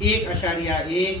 1.1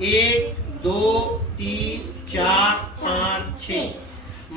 1 2 3 4 5 6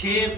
6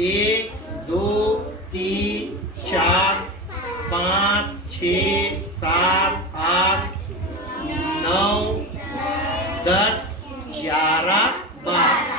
1 2 3 4 5 6 7 8 9 10 11 12.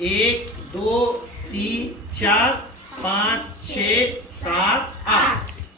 1 2 3 4 5 6 7 8.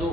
2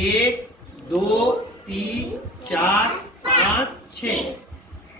1 2 3 4 5 6.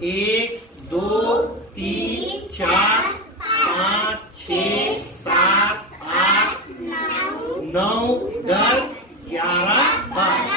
1 2 3 4 5 6 7 8 9 10 11 12.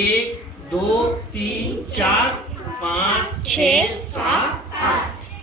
1 2 3 4 5 6 7 8.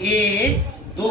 1 2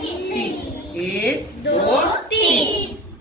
3. 1 2 3.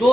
2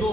2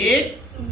1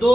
2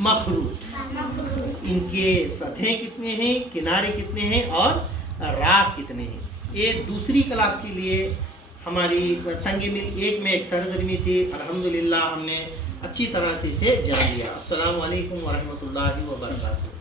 मखरूज। इनके सतहें कितने हैं, किनारे कितने हैं और रास कितने हैं। ये दूसरी क्लास के लिए हमारी संग मिल एक में एक सरगर्मी थी। अल्हम्दुलिल्लाह हमने अच्छी तरह से इसे जान लिया। अस्सलामु अलैकुम व रहमतुल्लाहि व बरकातहू।